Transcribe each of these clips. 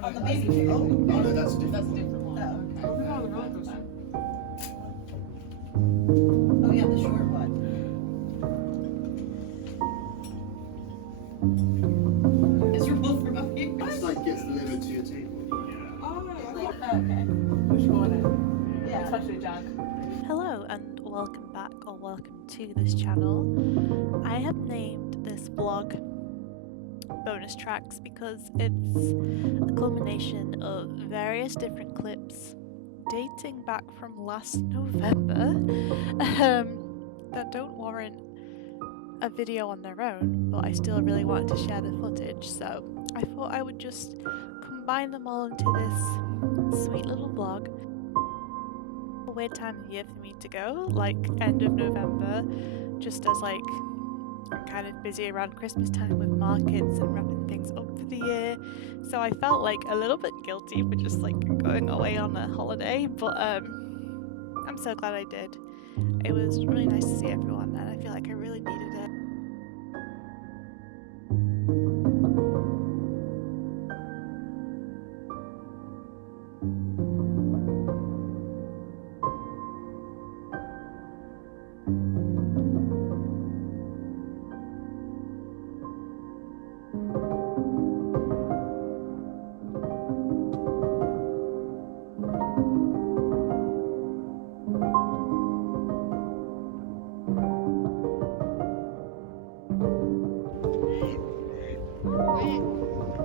On the baby. Oh no, that's different. That's a different one. Oh, we are the roller coaster. Oh yeah, the short one. Miserable from up here. It's like gets delivered to your table. Okay. Which one? Yeah. Especially Jack. Hello and welcome back or welcome to this channel. I have named this vlog bonus tracks because it's a culmination of various different clips dating back from last November that don't warrant a video on their own, but I still really wanted to share the footage, so I thought I would just combine them all into this sweet little vlog. A weird time of year for me to go, like end of November, just as like I'm kind of busy around Christmas time with markets and wrapping things up for the year, so I felt like a little bit guilty for just like going away on a holiday, but I'm so glad I did. It was really nice to see everyone and I feel like I really needed it.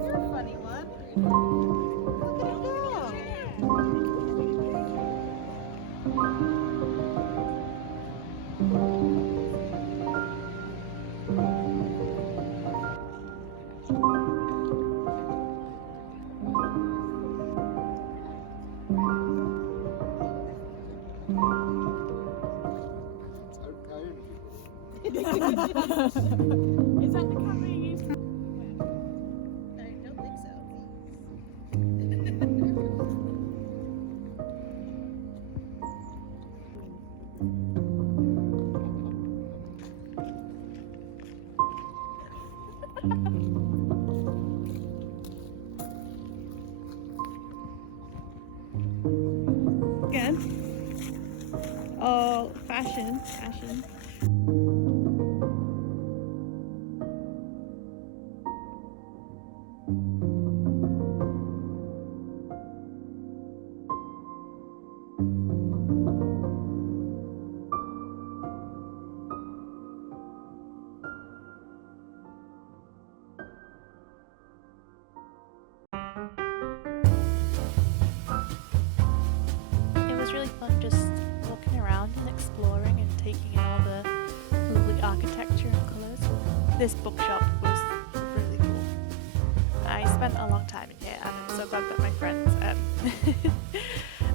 You're a funny one. Look at him Is that the camera you used? I don't think so. Again. Oh, fashion. It was really fun just walking around and exploring and taking in all the lovely architecture and colours. This bookshop was really cool. I spent a long time in here and I'm so glad that my friends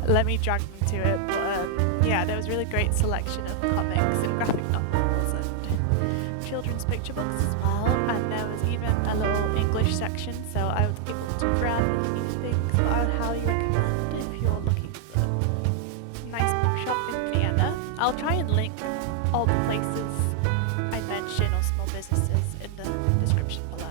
let me drag them to it. But yeah, there was a really great selection of comics and graphic novels and children's picture books as well. And there was even a little English section, so I was able to browse with these things that I would highly recommend if you're looking for a nice bookshop in Vienna. I'll try and link all the places I mention or small businesses in the description below.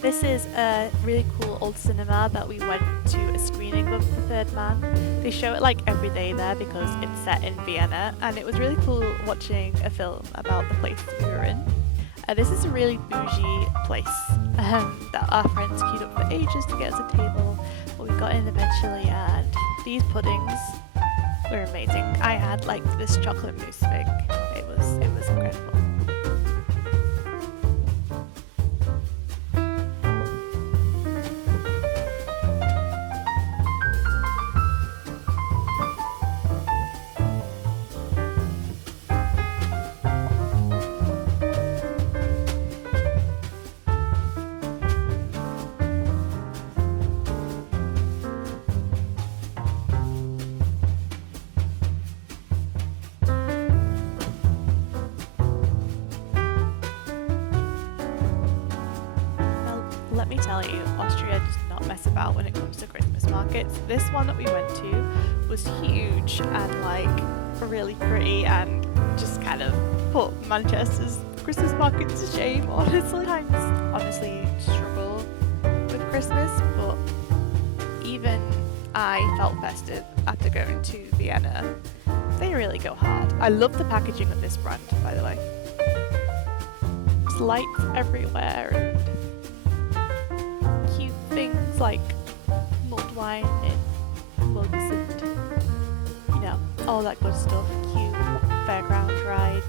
This is a really cool old cinema that we went to a screening of The Third Man. They show it like every day there because it's set in Vienna, and it was really cool watching a film about the place we were in. This is a really bougie place that our friends queued up for ages to get us a table, but we got in eventually, and these puddings were amazing. I had like this chocolate mousse fig. It was incredible. let me tell you, Austria does not mess about when it comes to Christmas markets. This one that we went to was huge and like really pretty and just kind of put Manchester's Christmas market to shame, honestly. I honestly struggle with Christmas, but even I felt festive after going to Vienna. They really go hard. I love the packaging of this brand, by the way. There's lights everywhere and cute things like mulled wine in mugs and, you know, all that good stuff. Cute fairground rides.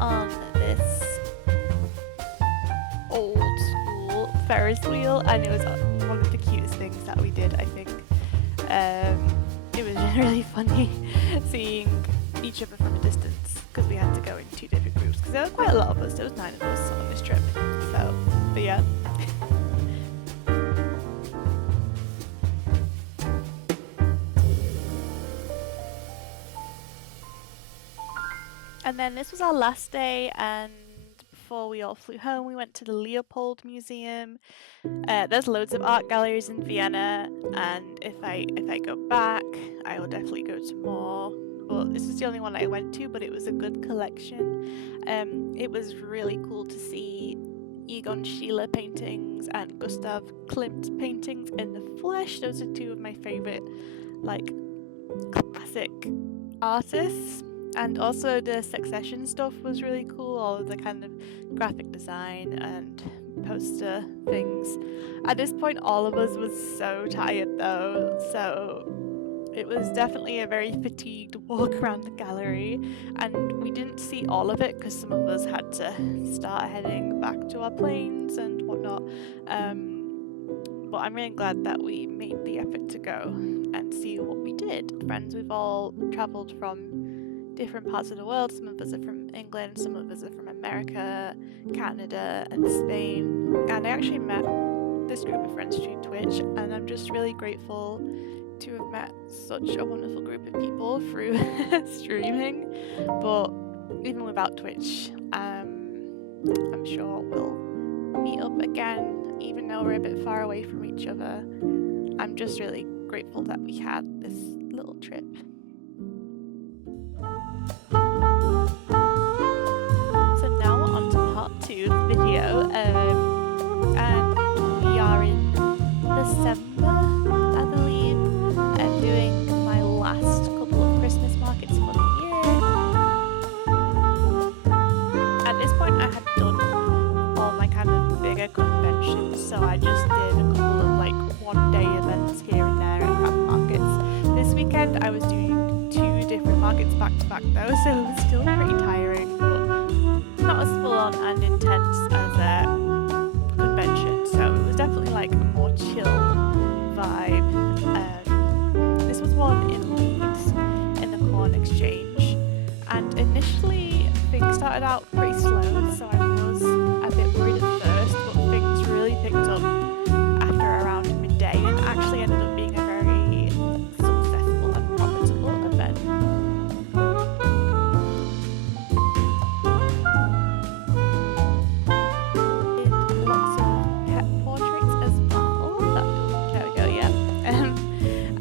On this old school Ferris wheel, and it was one of the cutest things that we did, I think. It was really funny seeing each other from a distance because we had to go in 2 different groups because there were quite a lot of us. There was 9 of us on this trip, so but yeah. And then this was our last day, and before we all flew home, we went to the Leopold Museum. There's loads of art galleries in Vienna, and if I go back, I will definitely go to more. But this is the only one I went to, but it was a good collection. It was really cool to see Egon Schiele paintings and Gustav Klimt paintings in the flesh. Those are 2 of my favourite, like, classic artists. And also the Succession stuff was really cool, all of the kind of graphic design and poster things. At this point, all of us was so tired though, so it was definitely a very fatigued walk around the gallery, and we didn't see all of it because some of us had to start heading back to our planes and whatnot. But I'm really glad that we made the effort to go and see what we did. Friends, we've all travelled from different parts of the world. Some of us are from England, some of us are from America, Canada and Spain, and I actually met this group of friends through Twitch, and I'm just really grateful to have met such a wonderful group of people through streaming. But even without Twitch, I'm sure we'll meet up again, even though we're a bit far away from each other. I'm just really grateful that we had this little trip. So now we're on to part 2 of the video, and we are in December, I believe, and doing my last couple of Christmas markets for the year. At this point I had done all my kind of bigger conventions, so I just did a couple of like 1-day events here and there at craft markets. This weekend I was doing 2 different markets back to back though, so it was still pretty tiring, but not as full on and intense as a convention, so it was definitely like a more chill vibe. This was one in Leeds in the Corn Exchange, and initially things started out pretty slow, so I was a bit worried at first, but things really picked up after around midday and actually ended up being a very successful and profitable event. Lots of pet portraits as well. There we go, yeah.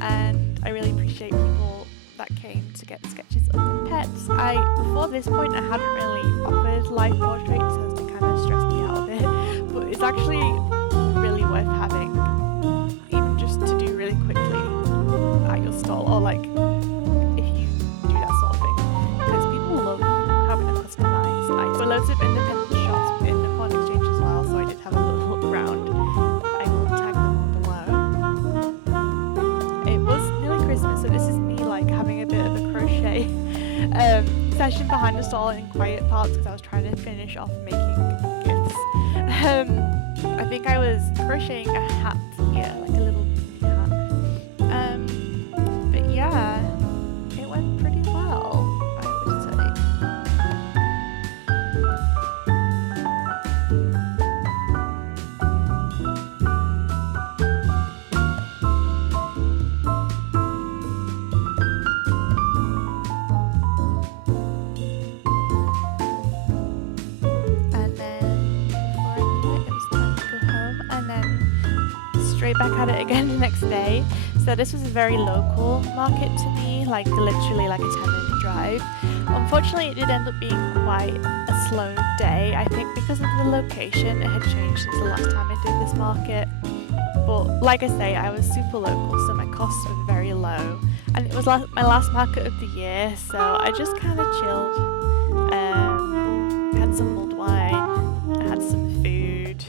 And I really appreciate people that came to get sketches of the pets. Before this point, I hadn't really offered live portraits, as they kind of stressed me out a bit, but it's actually really worth having, even just to do really quickly at your stall, or like if you do that sort of thing, because people love having them customized. There were loads of independent shops in the Corn Exchange as well, so I did have a little look around. I will tag them all below. It was nearly Christmas, so this is me like having a bit of a crochet session behind the stall in quiet parts because I was trying to finish off making gifts. I think I was crocheting a hat here, like a little mini hat. But yeah, it went pretty well, I would say. straight back at it again the next day. So this was a very local market to me, like literally like a 10-minute drive. Unfortunately, it did end up being quite a slow day. I think because of the location, it had changed since the last time I did this market. But like I say, I was super local, so my costs were very low. And it was my last market of the year, so I just kind of chilled. Had some mulled wine, I had some food,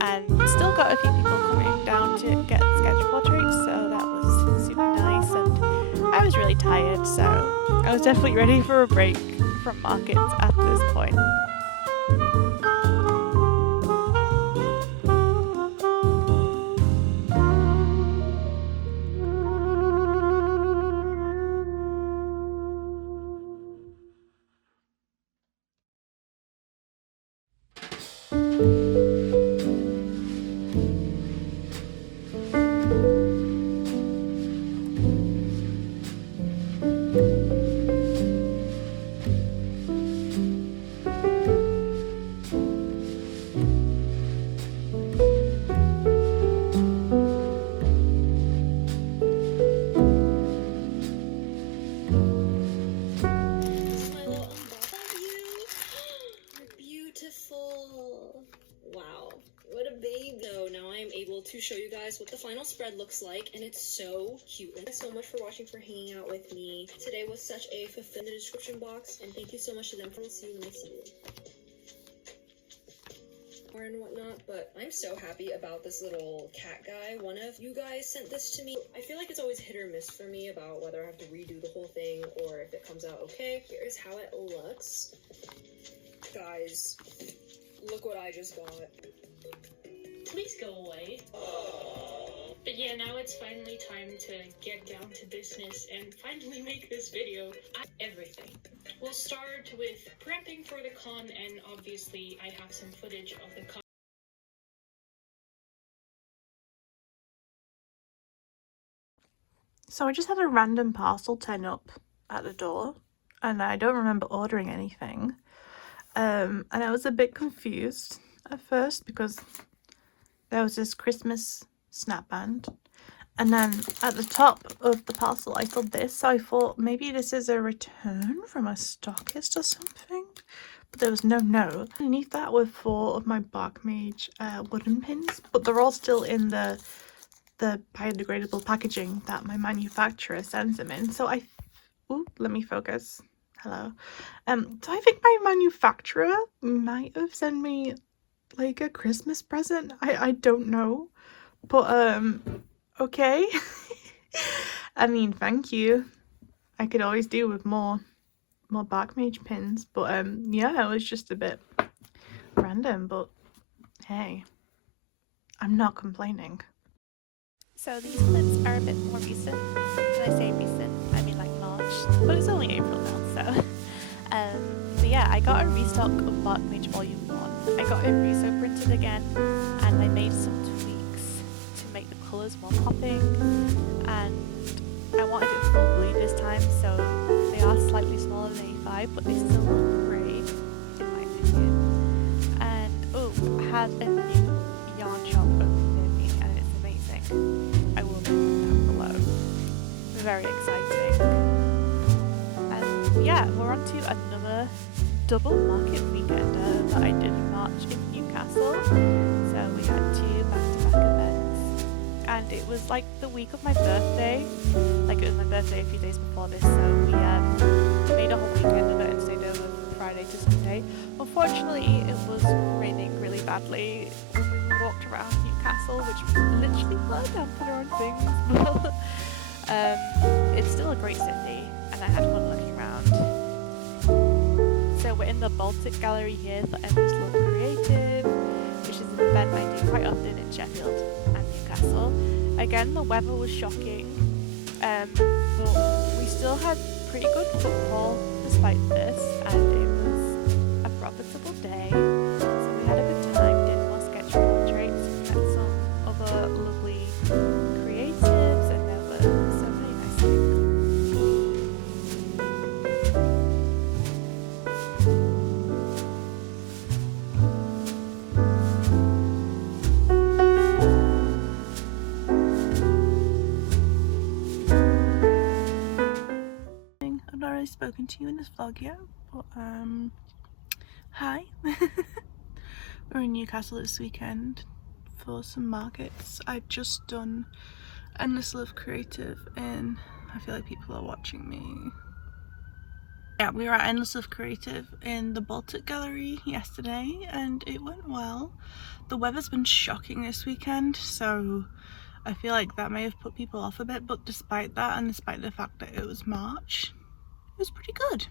and still got a few people coming down to get sketch portraits, so that was super nice. And I was really tired, so I was definitely ready for a break from markets at this point. To show you guys what the final spread looks like, and it's so cute. And thanks so much for watching, for hanging out with me. Today was such a fulfilling in the description box, and thank you so much to them for seeing when I see you. And whatnot, but I'm so happy about this little cat guy. One of you guys sent this to me. I feel like it's always hit or miss for me about whether I have to redo the whole thing or if it comes out okay. Here's how it looks. Guys, look what I just got. Please go away. But yeah, now it's finally time to get down to business and finally make this video. Everything. We'll start with prepping for the con, and obviously I have some footage of the con. So I just had a random parcel turn up at the door, and I don't remember ordering anything. And I was a bit confused at first because there was this Christmas snap band, and then at the top of the parcel I saw this, so I thought maybe this is a return from a stockist or something, but there was no note. Underneath that were 4 of my Bark Mage wooden pins, but they're all still in the biodegradable packaging that my manufacturer sends them in. So let me focus. Hello. So I think my manufacturer might have sent me like a Christmas present. I don't know, but okay. I mean, thank you. I could always do with more Bark Mage pins, but yeah, it was just a bit random, but hey, I'm not complaining. So these clips are a bit more recent. When I say recent, I mean like March, but it's only April now, so so yeah, I got a restock of Bark Mage Volume 1. I got it reso printed again, and I made some tweaks to make the colours more popping, and I wanted it full bleed this time, so they are slightly smaller than A5, but they still look great, in my opinion. And I had a new yarn shop open near me, and it's amazing. I will link it down below. Very exciting. And yeah, we're on to another double market weekender that I did in March in Newcastle. So we had 2 back-to-back events, and it was like the week of my birthday. Like, it was my birthday a few days before this, so we made a whole weekend of it and stayed over from Friday to Sunday. Unfortunately, it was raining really badly when we walked around Newcastle, which literally slowed down put our own things. But it's still a great city, and I had fun looking around. So we're in the Baltic Gallery here for Endless Love Creative, which is an event I do quite often in Sheffield and Newcastle. Again, the weather was shocking, but we still had pretty good footfall despite this, and it was a profitable day. So we had a good time, did more sketch portraits, met some other lovely creatives, and there were so many nice things. spoken to you in this vlog yet, but hi. We're in Newcastle this weekend for some markets. I've just done Endless Love Creative and I feel like people are watching me. Yeah, we were at Endless Love Creative in the Baltic Gallery yesterday and it went well. The weather's been shocking this weekend, so I feel like that may have put people off a bit, but despite that and despite the fact that it was March, it was pretty good.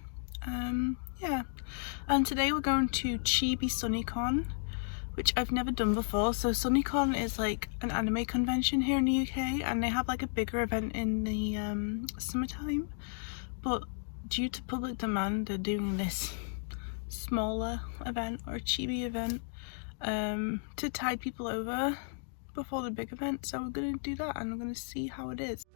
Yeah, and today we're going to Chibi SunnyCon, which I've never done before. So SunnyCon is like an anime convention here in the UK and they have like a bigger event in the summertime, but due to public demand they're doing this smaller event or a chibi event to tide people over before the big event. So we're gonna do that and we're gonna see how it is.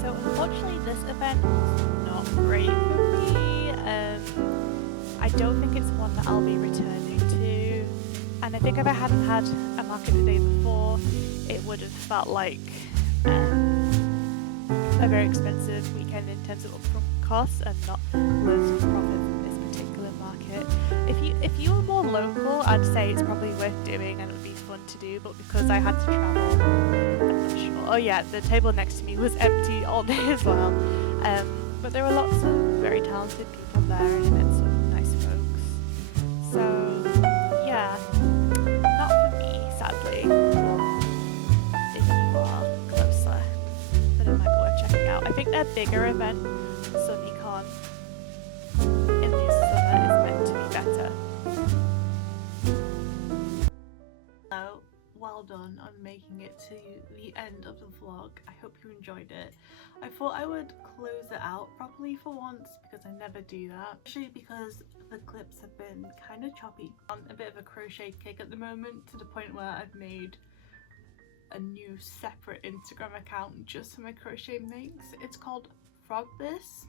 So unfortunately this event was not great for me. I don't think it's one that I'll be returning to, and I think if I hadn't had a market the day before it would have felt like a very expensive weekend in terms of upfront costs and not loads of profit from this particular market. If you were more local, I'd say it's probably worth doing and it would be fun to do, but because I had to travel, I'm not sure. Oh yeah, the table next to me was empty all day as well. But there were lots of very talented people there and I met some nice folks. So yeah, not for me, sadly. If you are closer, then it might be worth checking out. I think their bigger event, SunnyCon, in this summer is meant to be better. So well done on making it to the end of the vlog. I hope you enjoyed it. I thought I would close it out properly for once because I never do that, especially because the clips have been kind of choppy. I'm on a bit of a crochet kick at the moment, to the point where I've made a new separate Instagram account just for my crochet makes. It's called Frogbliss.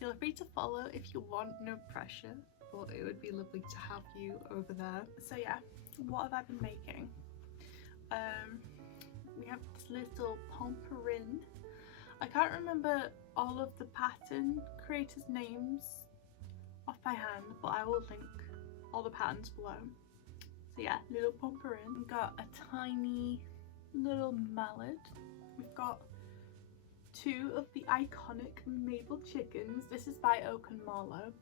Feel free to follow if you want, no pressure, but it would be lovely to have you over there. So yeah, what have I been making? We have this little pomperin. I can't remember all of the pattern creators' names off by hand, but I will link all the patterns below. So yeah, little pomperin. We've got a tiny little mallet. We've got two of the iconic Mabel chickens. This is by Oak and Marlowe.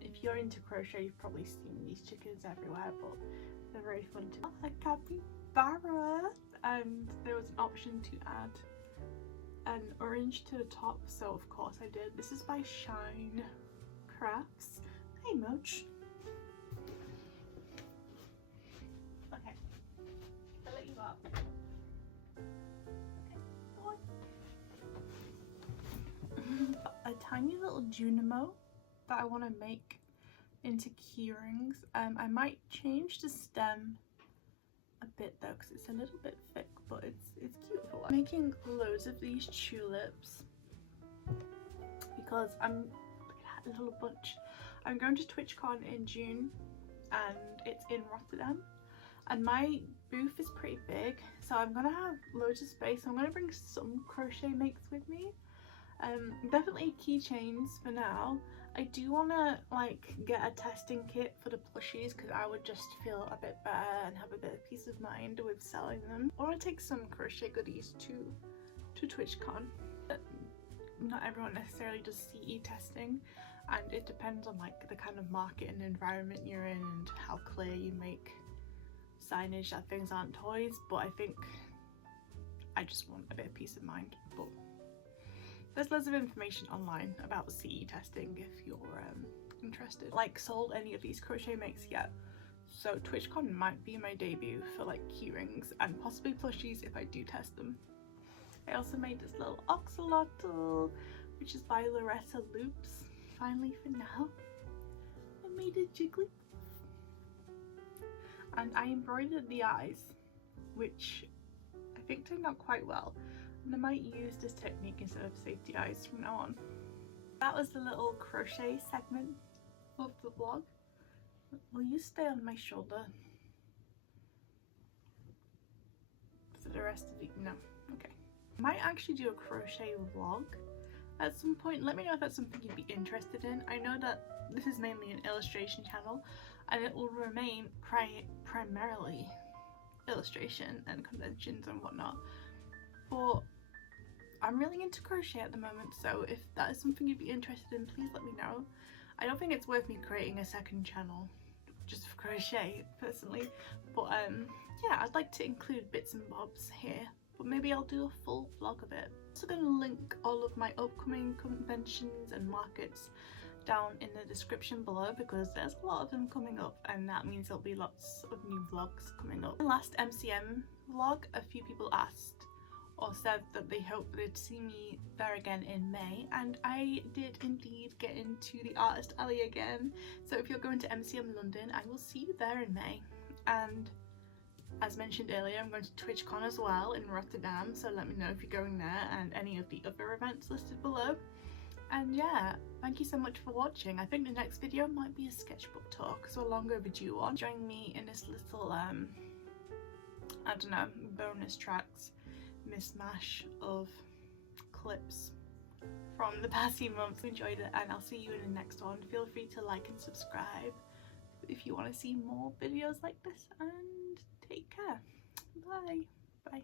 If you're into crochet, you've probably seen these chickens everywhere, but they're very fun to a capybara, and there was an option to add an orange to the top, so of course I did. This is by Shine Crafts. Hey Moch. Okay, I'll let you up. Okay, a tiny little Junimo that I want to make into key rings. I might change the stem a bit though because it's a little bit thick, but it's cute for one. I'm making loads of these tulips because I'm, look at that little bunch. I'm going to TwitchCon in June and it's in Rotterdam and my booth is pretty big, so I'm gonna have loads of space. I'm gonna bring some crochet makes with me. Definitely keychains for now. I do want to like get a testing kit for the plushies because I would just feel a bit better and have a bit of peace of mind with selling them. Or I'll take some crochet goodies to TwitchCon. Not everyone necessarily does CE testing, and it depends on like the kind of market and environment you're in and how clear you make signage that things aren't toys, but I think I just want a bit of peace of mind. But there's loads of information online about CE testing if you're interested. Like sold any of these crochet makes yet, so TwitchCon might be my debut for like key rings and possibly plushies if I do test them. I also made this little oxalotl, which is by Loretta Loops. Finally for now, I made a jiggly. And I embroidered the eyes, which I think turned out quite well. And I might use this technique instead of safety eyes from now on. That was the little crochet segment of the vlog. Will you stay on my shoulder for the rest of the... no, okay. Might actually do a crochet vlog at some point. Let me know if that's something you'd be interested in. I know that this is mainly an illustration channel and it will remain primarily illustration and conventions and whatnot, but I'm really into crochet at the moment, so if that is something you'd be interested in, please let me know. I don't think it's worth me creating a second channel just for crochet personally, but yeah, I'd like to include bits and bobs here, but maybe I'll do a full vlog of it. I'm also going to link all of my upcoming conventions and markets down in the description below, because there's a lot of them coming up, and that means there'll be lots of new vlogs coming up. The last MCM vlog, a few people asked or said that they hoped they'd see me there again in May, and I did indeed get into the Artist Alley again. So if you're going to MCM London, I will see you there in May. And as mentioned earlier, I'm going to TwitchCon as well in Rotterdam, so let me know if you're going there and any of the other events listed below. And yeah, thank you so much for watching. I think the next video might be a sketchbook talk, so a long overdue one. Join me in this little I don't know, bonus tracks mishmash of clips from the past few months. Enjoyed it, and I'll see you in the next one. Feel free to like and subscribe if you want to see more videos like this, and take care. Bye.